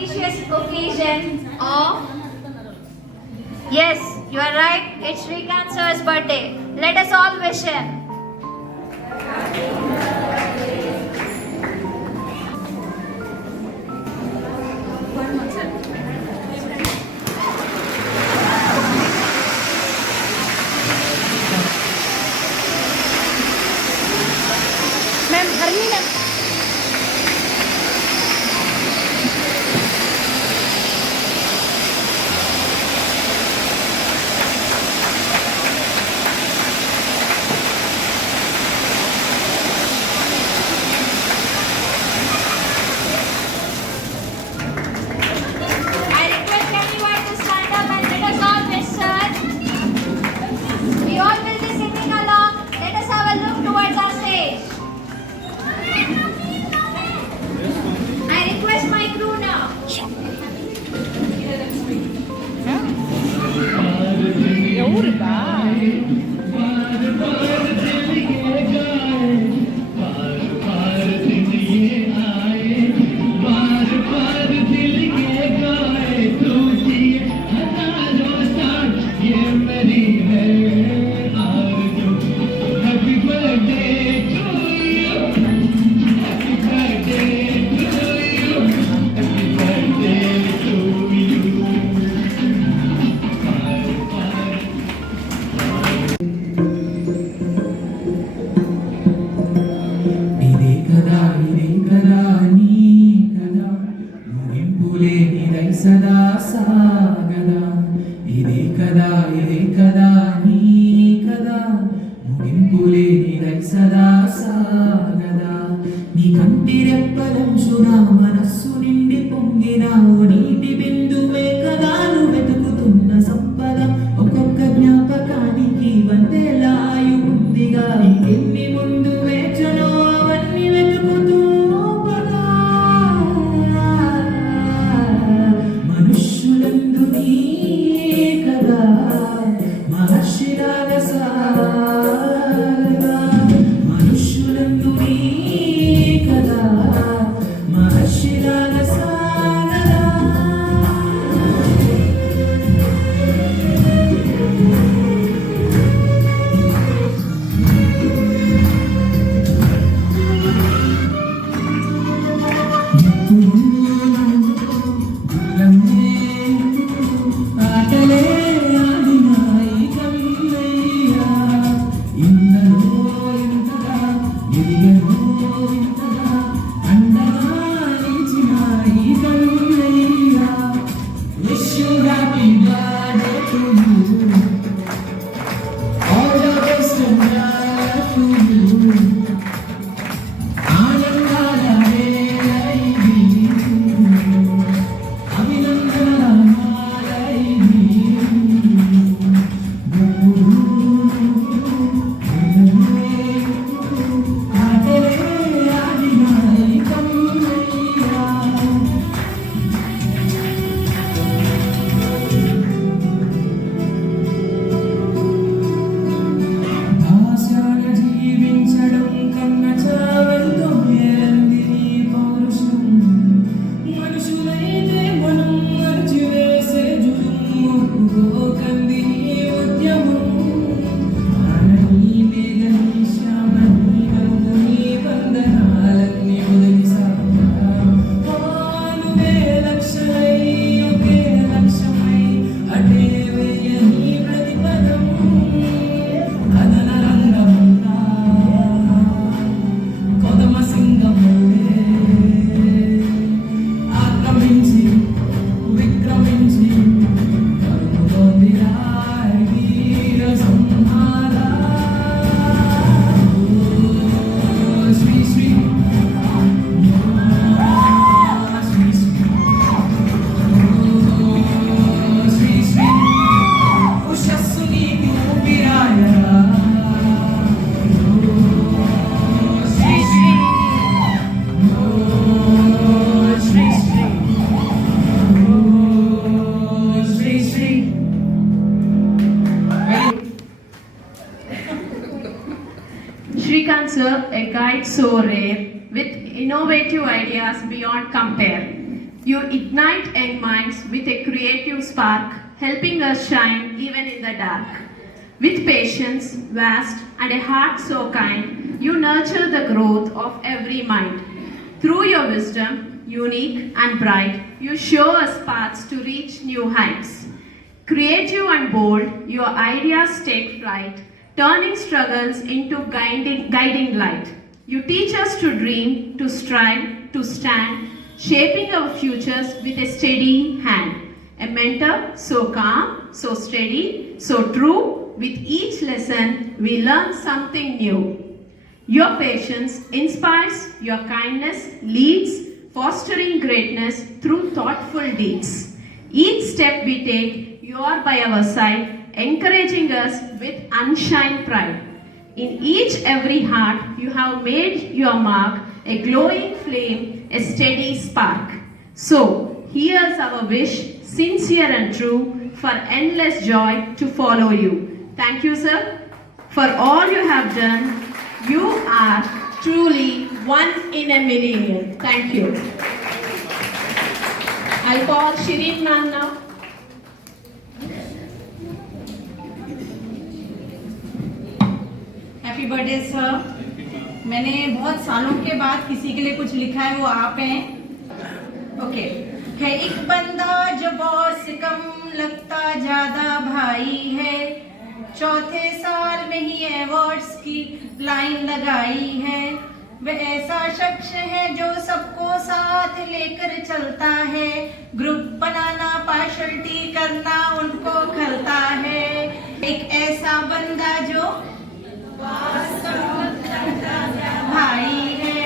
auspicious occasion of... Yes, you are right. It's Srikanth sir's birthday. Let us all wish him. Ma'am हरनी ma'am I request everyone to stand up and let us all wish sir. We all will be singing along. Let us have a look towards our stage. I request my crew now. ఎవరుదా ఇదే కదా నీ కదా ముగింపులే నిరై సదా సాగదా ఇదే కదా నీ కదా ముగింపులే నిరై సదా సాగదా నీ కంటి రెప్పలంచున మనస్సు నిండి పొంగిన ఓ నీటి బిందువే కదా నువ్వు వెతుకుతున్న సంపద ఒక్కొక్క జ్ఞాపకానికి వందేల ఆయువు ఉందిగా ఎన్ని ముందు వేచనో అవన్నీ వెతుకుతూ పదా మనుష్యులందు నీ కదా మహర్షిలాగా సాగదా మనుష్యులందు నీ కదా మహర్షిలాగా సాగదా ఆటలే ఆడినాయి కన్నయ్యా ఇందరో ఇంతగా ఎదిగనో ఇంతగా అండగా నిలిచినాయి కన్నయ్యా wish you happy birthday to you all the best to you ఆనందాల వేళ ఇది అభినందనల మాల ఇది ఆటలే ఆడినాయి కన్నయ్యా ఆశల జీవించడం కన్న చావెంతో మేలంది నీ పౌరుషం మనుషులైతే మనం మరిచివేసే జులుం ఒప్పుకోకంది నీ ఉద్యమం ఆనని మేఘని శ్యామని రంగుని బంధనాలన్నీ వదిలి సాగుతా నువ్వే లక్షలై ఒకే లక్ష్యమై అటే వేయని ప్రతిపదం అదన రంగమంతా కొదమ సింగముడే ఆక్రమించి విక్రమించి కరుణుతోందిరా వీర సంహార శ్రీ శ్రీ శ్రీ శ్రీ శ్రీ ఉషస్సు నీకు ఊపిరాయరా Sri Sri Sri Sri Sri Sri Srikanth sir, a guide so rare with innovative ideas beyond compare. You ignite young minds with a creative spark, helping us shine even in the dark. With patience, vast, and a heart so kind, you nurture the growth of every mind. Through your wisdom, unique and bright, you show us paths to reach new heights. Creative and bold, your ideas take flight, turning struggles into guiding light. You teach us to dream, to strive, to stand, shaping our futures with a steady hand. A mentor so calm, so steady, so true. With each lesson, we learn something new. Your patience inspires, your kindness leads, fostering greatness through thoughtful deeds. Each step we take, you are by our side, encouraging us with unshine pride. In each every heart, you have made your mark, a glowing flame, a steady spark. So, here's our wish, sincere and true, for endless joy to follow you. Thank you, sir, for all you have done. You are truly one in a million. Thank you. I'll call Shireen ma'am now. Happy birthday sir. मैंने बहुत सालों के बाद किसी के लिए कुछ लिखा है, वो आप हैं। ओके। है एक बंदा जो बॉस कम लगता ज्यादा भाई है, चौथे साल में ही अवार्ड्स की लाइन लगाई है। वह ऐसा शख्स है जो सबको साथ लेकर चलता है, ग्रुप बनाना पार्शलिटी करना उनको खलता है। एक ऐसा बंदा जो भाई है,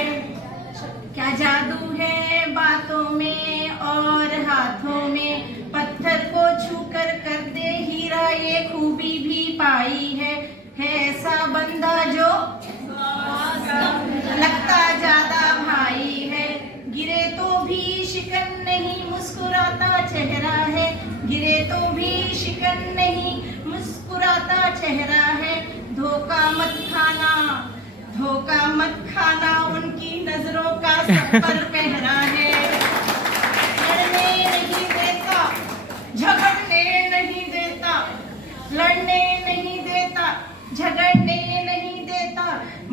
क्या जादू है बातों में और हाथों में, पत्थर को छूकर कर दे हीरा, ये खूबी भी पाई है ऐसा बंदा जो लगता ज्यादा भाई है। गिरे तो भी शिकन नहीं, मुस्कुराता चेहरा है, गिरे तो भी शिकन नहीं, मुस्कुराता चेहरा है। धोखा मत खाना, धोखा मत खाना, उनकी नजरों का सब पर पहरा है। लड़ने नहीं देता, झगड़ने नहीं देता, लड़ने नहीं देता, झगड़ने नहीं देता,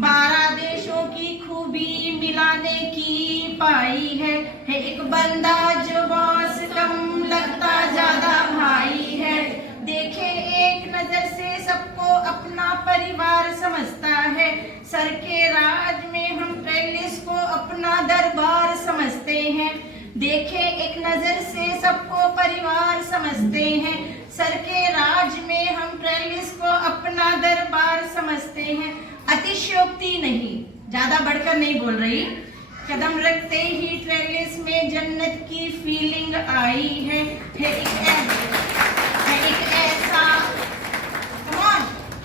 12 देशों की खूबी मिलाने की पाई है एक बंदा जो बॉस कम लगता ज्यादा भाई है। देखे एक नजर से सबको अपना परिवार समझता है, सर के राज में हम ट्रेलिस को अपना दरबार समझते हैं। देखे एक नजर से सबको परिवार समझते हैं, सर के राज में हम ट्रेलिस को अपना दरबार समझते हैं। अतिशयोक्ति नहीं, ज्यादा बढ़कर नहीं बोल रही, कदम रखते ही ट्रेलिस में जन्नत की फीलिंग आई है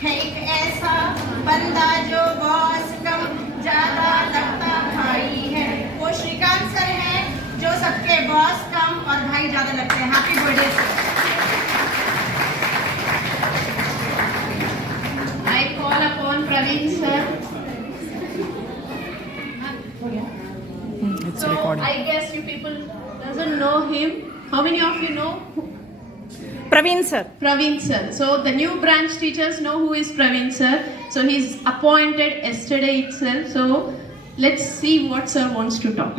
एक ऐसा बंदा जो बॉस कम ज्यादा लगता भाई है। वो श्रीकांत सर हैं जो सबके बॉस कम और भाई ज्यादा लगते हैं। Happy birthday sir. I call upon Praveen sir. It's So recording. I guess you people doesn't know him. How many of you know Praveen sir. Praveen sir? So the new branch teachers know who is Praveen sir. So he's appointed yesterday itself. So let's see what sir wants to talk.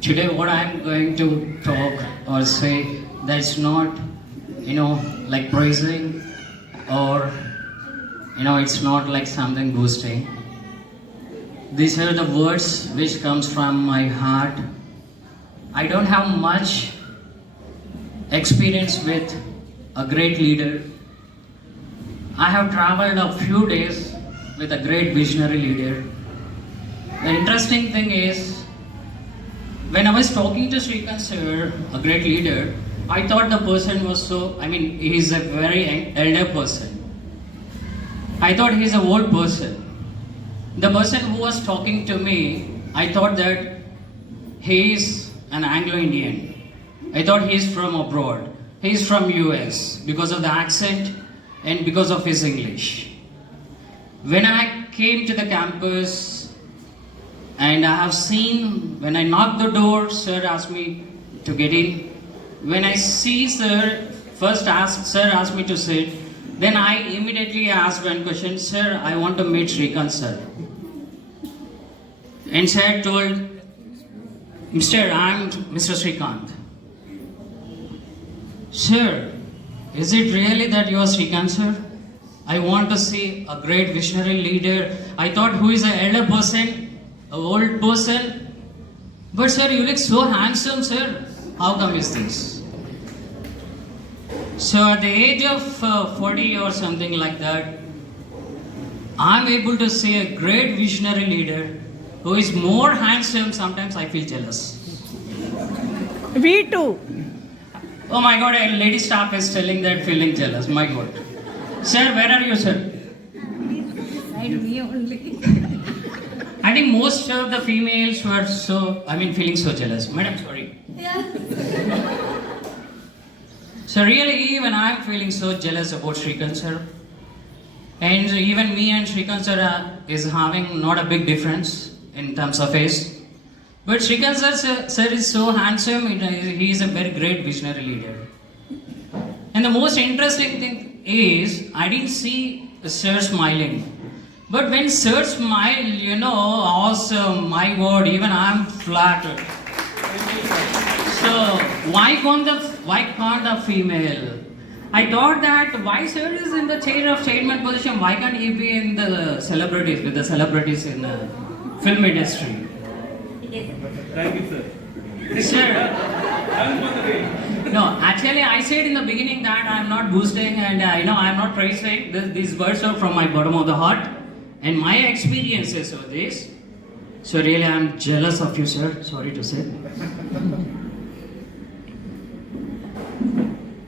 Today what I'm going to talk or say, that's not, like praising, or it's not like something boosting. These are the words which comes from my heart. I don't have much experience with a great leader. I have traveled a few days with a great visionary leader. The interesting thing is, when I was talking to Srikant sir, a great leader, I thought the person was he is a very elder person. I thought he is an old person. The person who was talking to me, I thought that he is an Anglo-Indian. I thought he is from abroad. He is from US because of the accent and because of his English. When I came to the campus, And I have seen when I knock the door, sir asked me to get in. When I see sir, sir asked me to sit. Then I immediately asked one question, sir, I want to meet Shrikant sir. And sir told, Mr. I'm Mr. Shrikant. Sir, is it really that you are Shrikant sir? I want to see a great visionary leader. I thought who is an elder person, an old person. But sir, you look so handsome, sir. How come is this? So at the age of 40 or something like that, I'm able to see a great visionary leader who is more handsome. Sometimes I feel jealous. We too. Oh my God, a lady staff is telling that feeling jealous. My God. Sir, where are you, sir? Me only. I think most of the females were feeling so jealous. Madam, sorry. So really, even I'm feeling so jealous about Shrikant sir. And even me and Shrikant sir is having not a big difference in terms of age. But Shrikant sir is so handsome, he is a very great visionary leader. And the most interesting thing is, I didn't see sir smiling. But when sir smiled, awesome, my God, even I'm flattered. So, why can't a female? I thought that why sir is in the chairman position, why can't he be in the celebrities, with the celebrities in the film industry? Thank you, sir. Sir, no, actually I said in the beginning that I'm not boosting and I'm not praising. These words are from my bottom of the heart and my experiences of this. So really I'm jealous of you, sir. Sorry to say.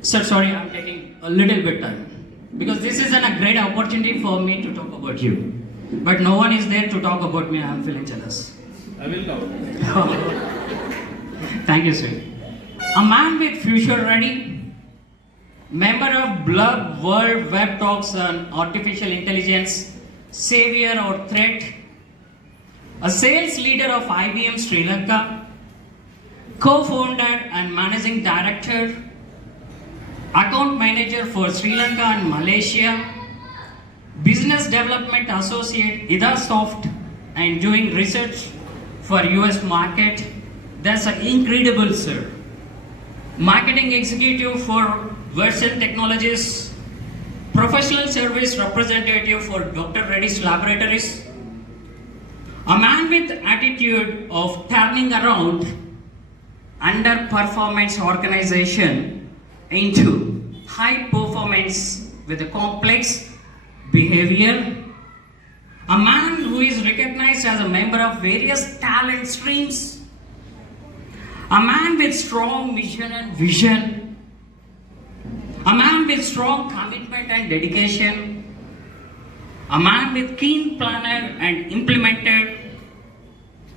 Sir, sorry, I'm taking a little bit time because this is a great opportunity for me to talk about you. But no one is there to talk about me. I'm feeling jealous. I will come. Thank you, sir. A man with future ready, member of Blog World Web Talks on Artificial Intelligence, savior or threat, a sales leader of IBM Sri Lanka, co-founder and managing director, account manager for Sri Lanka and Malaysia, business development associate IdaSoft, and doing research for US market. That's incredible, sir. Marketing executive for Versant Technologies, professional service representative for Dr. Reddy's Laboratories, a man with attitude of turning around underperformance organization into high performance with a complex behavior, a man who is recognized as a member of various talent streams, a man with strong mission and vision, a man with strong commitment and dedication, a man with keen planner and implementer,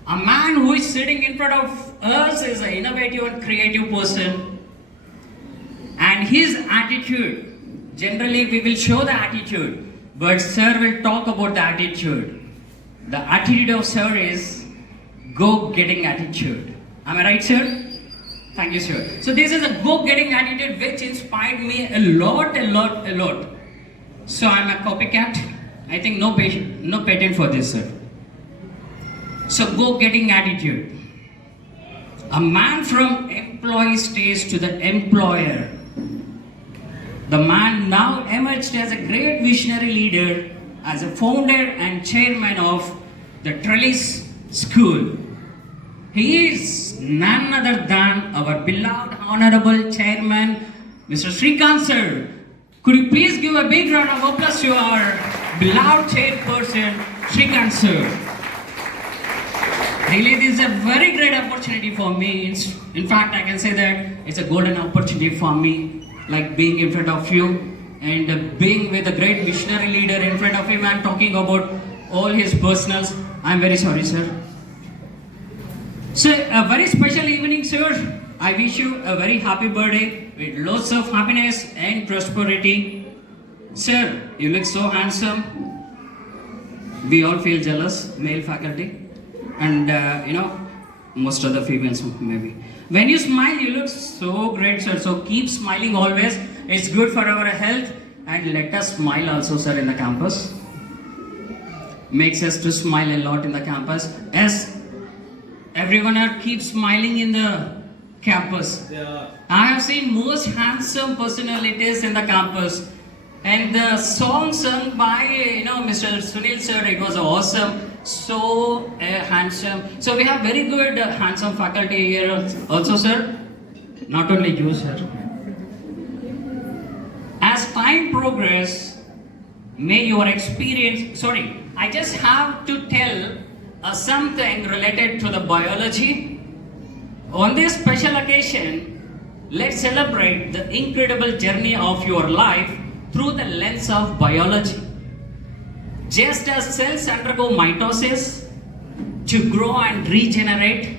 a man who is sitting in front of us is an innovative and creative person, and his attitude, generally we will show the attitude, but sir will talk about the attitude. The attitude of sir is go-getting attitude. Am I right, sir? Thank you, sir. So this is a go-getting attitude which inspired me a lot. So I'm a copycat. I think no patent for this, sir. So go-getting attitude. A man from employee stage to the employer. The man now emerged as a great visionary leader, as a founder and chairman of the Trellis School. He is none other than our beloved Honorable Chairman, Mr. Shrikant sir. Could you please give a big round of applause to our beloved chairperson, Shrikant sir. Really, this is a very great opportunity for me. In fact, I can say that it's a golden opportunity for me, like being in front of you and being with a great visionary leader in front of him and talking about all his personals. I'm very sorry, sir. So, a very special evening, sir. I wish you a very happy birthday with lots of happiness and prosperity. Sir, you look so handsome. We all feel jealous, male faculty. and most of the females maybe. When you smile, you look so great, sir. So keep smiling always. It's good for our health, and let us smile also, sir, in the campus. Makes us to smile a lot in the campus. As everyone keep smiling in the campus. Yeah. I have seen most handsome personalities in the campus, and the song sung by Mr. Sunil sir, it was awesome. So handsome. So we have very good handsome faculty here also, sir. Not only you, sir. As time progress, may your experience. Sorry, I just have to tell something related to the biology. On this special occasion, let's celebrate the incredible journey of your life through the lens of biology. Just as cells undergo mitosis to grow and regenerate,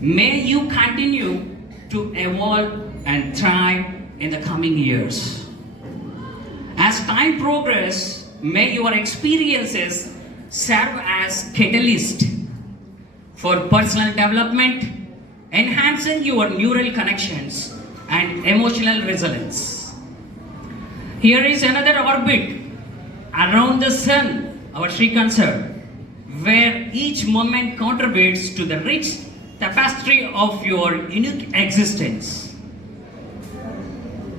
may you continue to evolve and thrive in the coming years. As time progresses, may your experiences serve as catalyst for personal development, enhancing your neural connections and emotional resilience. Here is another orbit around the sun, our Shrikant sir, where each moment contributes to the rich tapestry of your unique existence.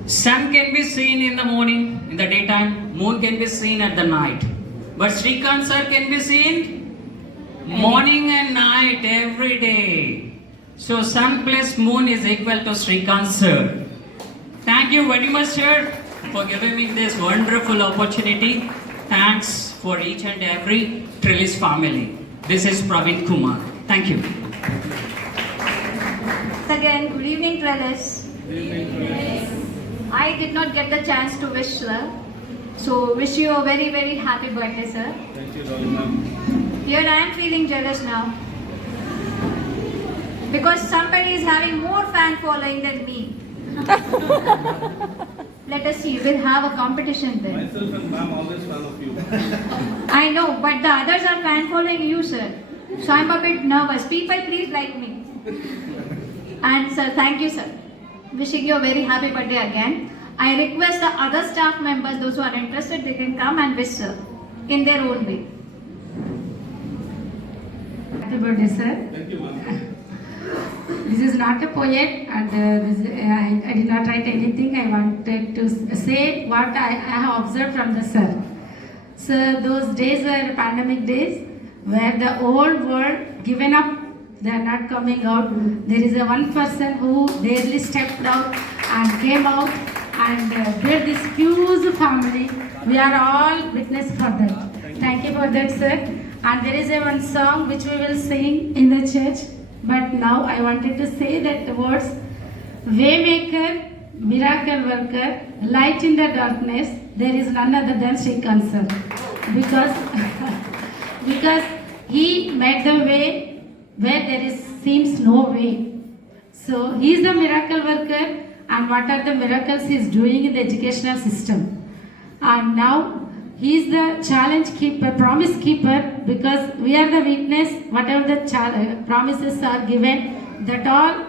Sun can be seen in the morning, in the daytime, moon can be seen at the night. But Shrikant sir can be seen morning and night every day. So sun plus moon is equal to Shrikant sir. Thank you very much, sir, for giving me this wonderful opportunity. Thanks for each and every Trellis family. This is Praveen Kumar. Thank you. Again, good evening, Trellis. I did not get the chance to wish, sir. So, wish you a very, very happy birthday, sir. Thank you, darling ma'am. Here I am feeling jealous now. Because somebody is having more fan following than me. Let us see, we'll have a competition then. Myself and ma'am always fan of you. I know, but the others are fan following you, sir. So I'm a bit nervous. People, please like me. And sir, thank you, sir. Wishing you a very happy birthday again. I request the other staff members, those who are interested, they can come and wish sir in their own way. Happy birthday, sir. Thank you, ma'am. This is not a poet, and I did not write anything. I wanted to say what I have observed from the sir. So those days were pandemic days, where the whole world given up. They are not coming out. There is a one person who barely stepped out and came out and built this huge family. We are all witness for that. Thank you for that, sir. And there is a one song which we will sing in the church. But now I wanted to say that the words, Waymaker, Miracle Worker, Light in the Darkness, there is none other than Shrikant sir. Because he made the way where seems no way. So he is the miracle worker, and what are the miracles he is doing in the educational system. And now he is the challenge keeper, promise keeper, because we are the witness, whatever the promises are given, that all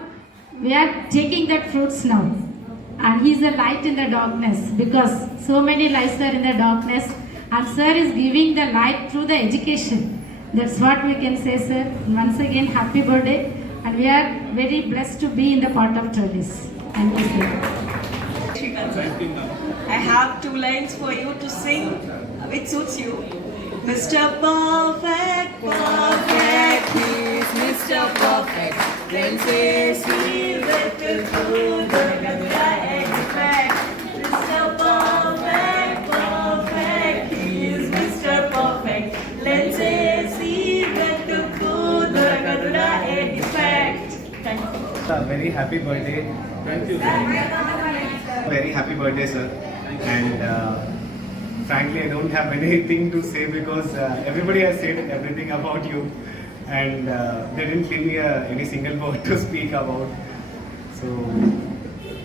we are taking that fruits now. And he is a light in the darkness, because so many lights are in the darkness, and sir is giving the light through the education. That's what we can say, sir. Once again, happy birthday, and we are very blessed to be in the part of Trellis. Thank you, sir. Thank you, ma'am. I have two lines for you to sing, which suits you. Mr. Perfect, perfect, he's Mr. Perfect. Then says he will do the perfect. Mr. Perfect, perfect, he is Mr. Perfect. Then says he will do the perfect. Thank you. A very happy birthday. Thank you. Very happy birthday, sir. And frankly, I don't have anything to say because everybody has said everything about you, and they didn't give me any single word to speak about. So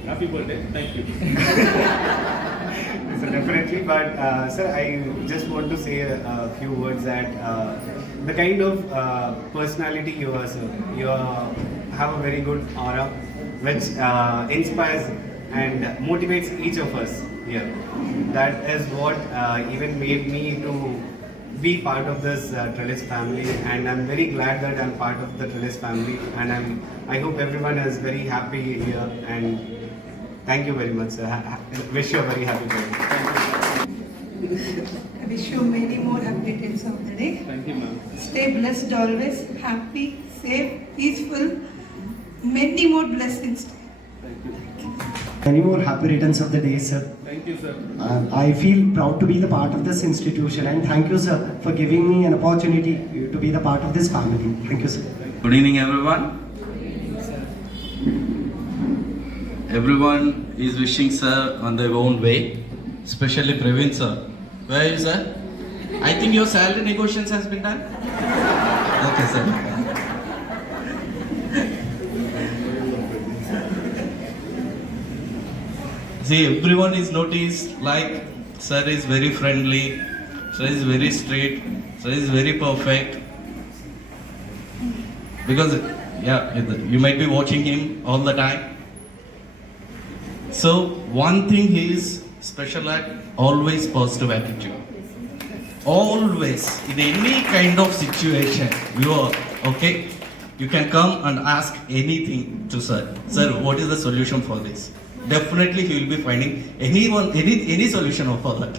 Happy birthday. Thank you. this So definitely, but sir, I just want to say a few words that the kind of personality you are, sir, you have a very good aura, which inspires and motivates each of us here. That is what even made me to be part of this Trellis family, and I'm very glad that I'm part of the Trellis family, and I hope everyone is very happy here, and thank you very much, sir. Wish you a very happy birthday. I wish you many more happy days of the day. Thank you, ma'am. Stay blessed always, happy, safe, peaceful. Many more blessings. Thank you. Many more happy returns of the day, sir. Thank you, sir. I feel proud to be the part of this institution, and thank you, sir, for giving me an opportunity to be the part of this family. Thank you, sir. Good evening, everyone. Everyone is wishing sir on their own way, especially Praveen sir. Where are you, sir? I think your salary negotiations has been done. Okay, sir. See, everyone is noticed like sir is very friendly, sir is very straight, sir is very perfect. Because, yeah, you might be watching him all the time. So, one thing he is special at, always positive attitude. Always, in any kind of situation, you are, okay? You can come and ask anything to sir. Sir, what is the solution for this? Definitely he will be finding any solution for that.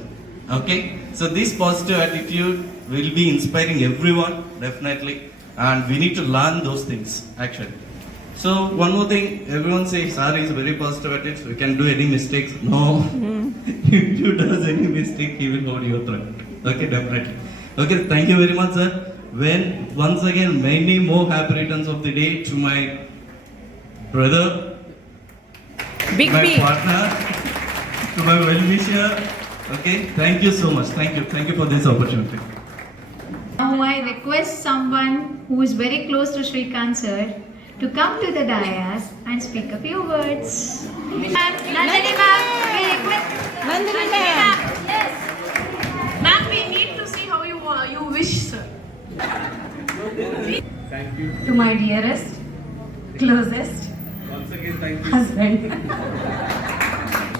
Okay? So this positive attitude will be inspiring everyone, definitely. And we need to learn those things, actually. So one more thing, everyone says sir is very positive attitude, we can do any mistakes. No. If you does any mistake, he will hold your throat. Okay, definitely. Okay, thank you very much, sir. Once again, many more happy returns of the day to my brother, my partner, to my well-wisher. Okay, thank you so much. Thank you for this opportunity. Now I request someone who is very close to Srikanth sir to come to the dais and speak a few words. Nandini ma'am, we request. Nandini ma'am. Yes. Ma'am, we need to see how you wish, sir. Thank you. To my dearest, closest Once again, thank you. husband.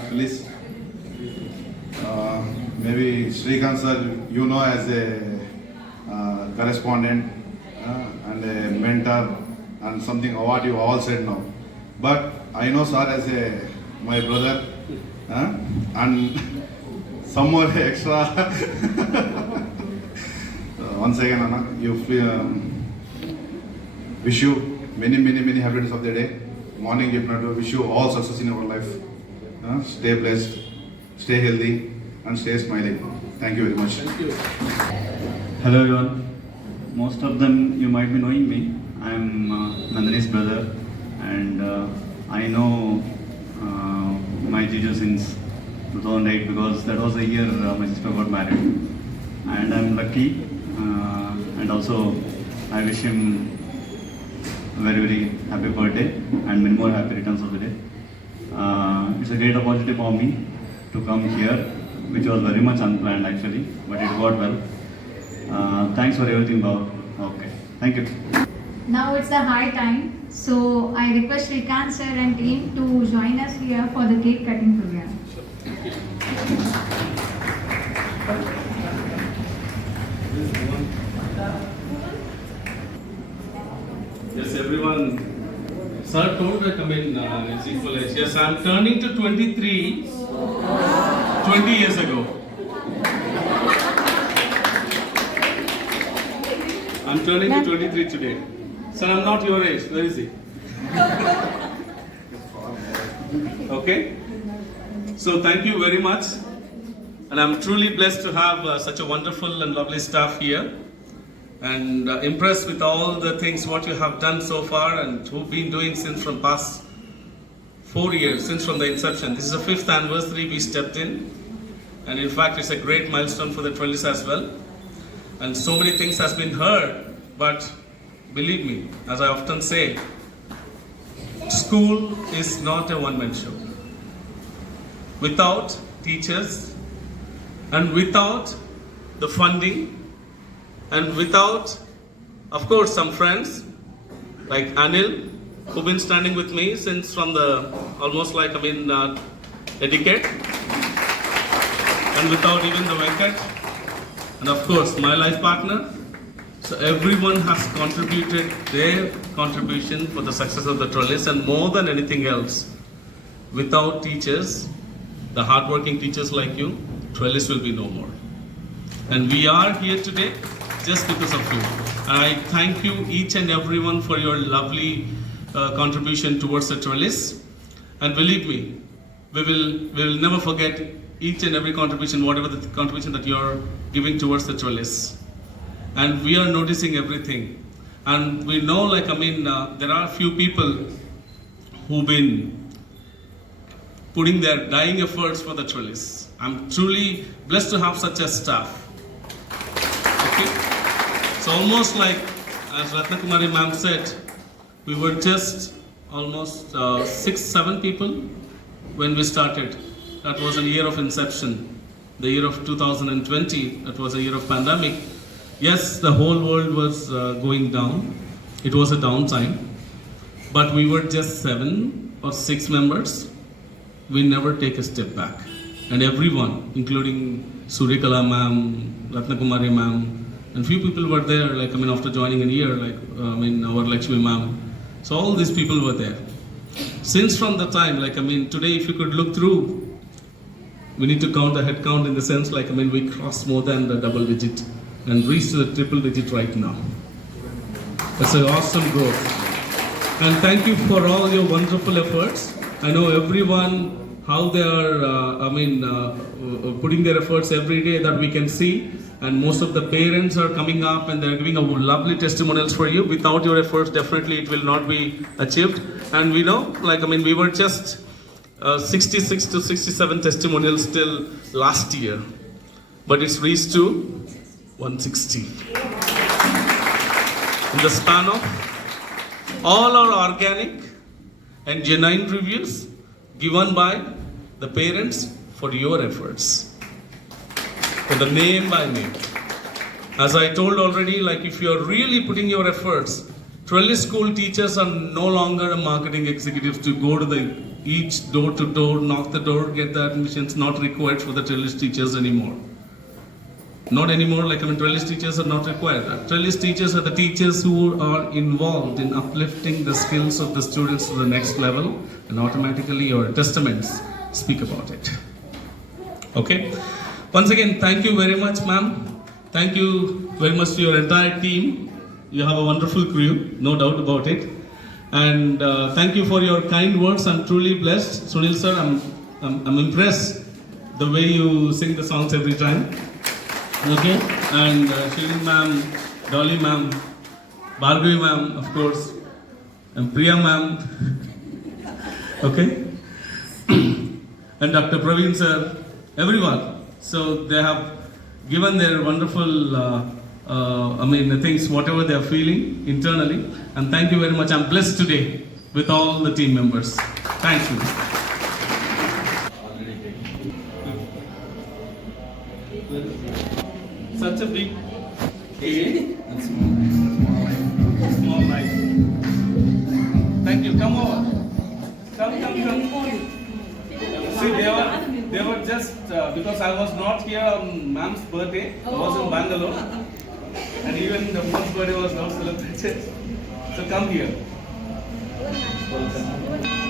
Please, maybe Srikanth sir, you know, as a correspondent and a mentor and something what you all said now. But I know sir as my brother and some more extra. Once again, Anna, wish you many happy days of the day. Morning, wish you all success in your life. Stay blessed, stay healthy, and stay smiling. Thank you very much. Thank you. Hello everyone. Most of them you might be knowing me. I'm Nandini's brother, and I know my Jiju since 2008 because that was the year my sister got married. And I'm lucky, and also I wish him a very happy birthday and many more happy returns of the day. It's a great opportunity for me to come here, which was very much unplanned actually, but it got well. Thanks for everything, Bob. Okay, thank you. Now it's the high time, so I request Srikanth sir and team to join us here for the cake cutting program. Yes, everyone. Sir told me to come in it's equal age. Yes, I'm turning to 23 20 years ago. I'm turning to 23 today. Sir, I'm not your age. Where is he? Okay? So thank you very much. And I'm truly blessed to have such a wonderful and lovely staff here. And impressed with all the things what you have done so far and who've been doing since from past 4 years, since from the inception. This is the 5th anniversary we stepped in. And in fact, it's a great milestone for the Trellis as well. And so many things has been heard, but believe me, as I often say, school is not a one-man show. Without teachers, and without the funding, and without, of course, some friends like Anil, who've been standing with me since from the almost like a decade, and without even the Venkat, and of course my life partner. So everyone has contributed their contribution for the success of the Trellis, and more than anything else, without teachers, the hardworking teachers like you, Trellis will be no more. And we are here today just because of you. I thank you each and everyone for your lovely contribution towards the Trellis. And believe me, we will never forget each and every contribution, whatever the contribution that you are giving towards the Trellis. And we are noticing everything. And we know, there are few people who've been putting their dying efforts for the Trellis. I'm truly blessed to have such a staff. Okay? So almost like, as Ratnakumari ma'am said, we were just almost 6-7 people when we started. That was a year of inception, the year of 2020. That was a year of pandemic. Yes, the whole world was going down. It was a downtime. But we were just 7 or 6 members. We never take a step back. And everyone, including Suryakala ma'am, Ratnakumari ma'am, and few people were there, after joining a year, our Lakshmi ma'am. So all these people were there. Since from the time, today if you could look through, we need to count the head count in the sense, we crossed more than the double digit and reached the triple digit right now. That's an awesome growth. And thank you for all your wonderful efforts. I know everyone, how they are, putting their efforts every day that we can see. And most of the parents are coming up and they're giving a lovely testimonials for you. Without your efforts, definitely it will not be achieved. And we know, we were just 66 to 67 testimonials till last year. But it's reached to 160. In the span of all our organic and genuine reviews given by the parents for your efforts. For the name by name. As I told already, if you are really putting your efforts, Trellis school teachers are no longer marketing executives to go to each door to door, knock the door, get the admissions, not required for the Trellis teachers anymore. Not anymore, Trellis teachers are not required. Trellis teachers are the teachers who are involved in uplifting the skills of the students to the next level, and automatically your testaments speak about it. Okay? Once again, thank you very much, ma'am. Thank you very much to your entire team. You have a wonderful crew, no doubt about it. And thank you for your kind words. I'm truly blessed. Sunil sir, I'm impressed the way you sing the songs every time. Okay? And Shirin ma'am, Dolly ma'am, Bhargavi ma'am, of course, and Priya ma'am. Okay? And Dr. Praveen sir, everyone. So they have given their wonderful things, whatever they are feeling internally. And thank you very much. I'm blessed today with all the team members. Thank you. Such a big A and small light. Thank you. Come over. Come. See, they were just because I was not here on ma'am's birthday. I was in Bangalore, and even the mom's birthday was not celebrated. So come here. Happy birthday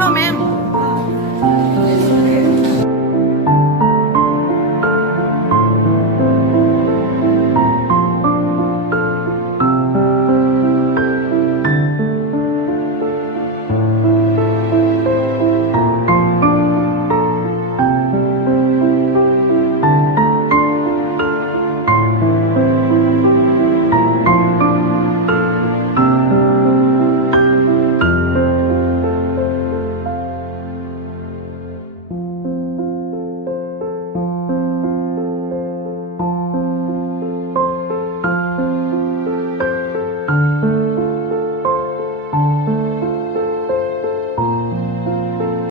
हो ma'am